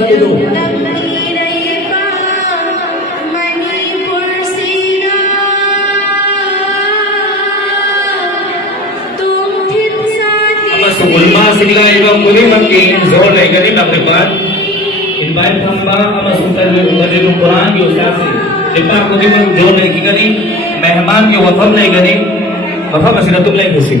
sa ulo. Masuk ulma sila ibang kuli makin zol ay gani magdepan. Invite hamba masuk majlis Quran yo sasi. Depa ko di mang zol ay gani mehman yo wafam ay gani. Wafam masih datuk lagi kusi.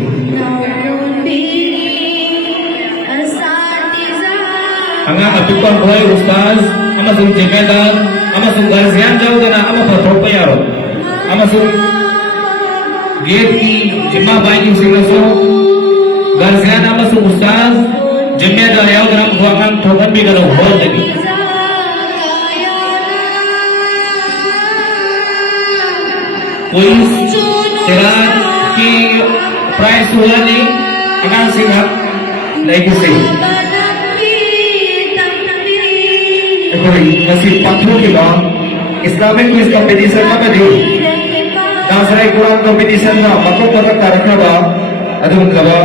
Anga kapitang boy ustaz, ama sung jemedar, ama sung gazian jauh dana ama patro payaro. Ama sung gate ki jemma bayi singlaso. Gazian ama sung ustaz, jemedar jauh dana buangan thoban bi galo hol lagi. Police serat ki price hula ni akan singap lagi sih. Masih patro ke bang Islamic quiz competition mana di Nasrai Quran competition na makro patak tarakna ba adun laba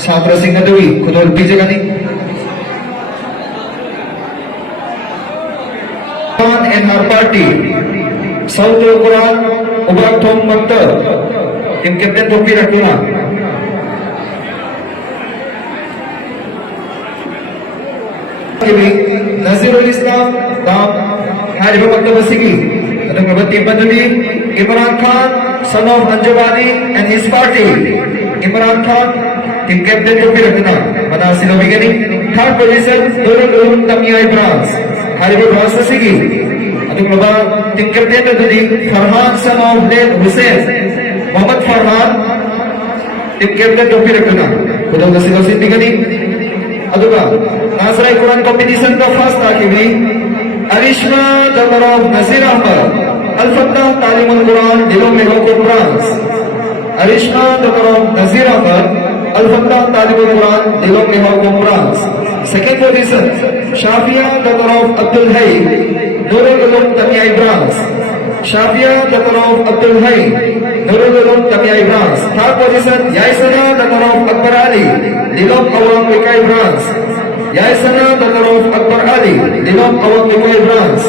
Satra Singh Dewi kudol pije kani and her party South Quran ubak thom makta yang captain topi rakuna Nazirul Islam Dam Harif Maktab Sigi Adung Nabati Baduli Imran Khan son of Anjabani and his party Imran Khan team captain Topi Rakuna Mana Sino beginning third position Nurul Ulum Tamiyai France Harif Maktab Sigi Adung Nabati team captain Baduli Farhan son of Late Hussein Muhammad Farhan team captain Topi Rakuna Kudang Sino beginning Aduga, Nasrai Quran competition ka first akibri Arishma Damarov Nasir Ahmad Al-Fattah Talimul Quran Dilo Mehoko France Arishma Damarov Nasir Ahmad Al-Fattah Talimul Quran Dilo Mehoko France second position Shafia Damarov Abdul Hay Nurul Ulum Tamiyai France Shafia Damarov Abdul Hay Nurul Ulum Tamiyai France third position Yaisana Damarov Akbar Ali Dilom Awam Wikai France Yaisana Damarov Akbar Ali Dilom Awam Wikai France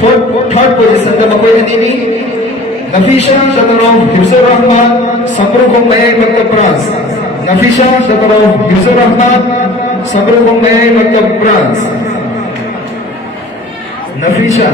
third position the Makoy Nini Nafisha Damarov Hifzur Rahman Samru Kumbay Maktab France Nafisha Damarov Hifzur Rahman Samru Kumbay Maktab France Nafisha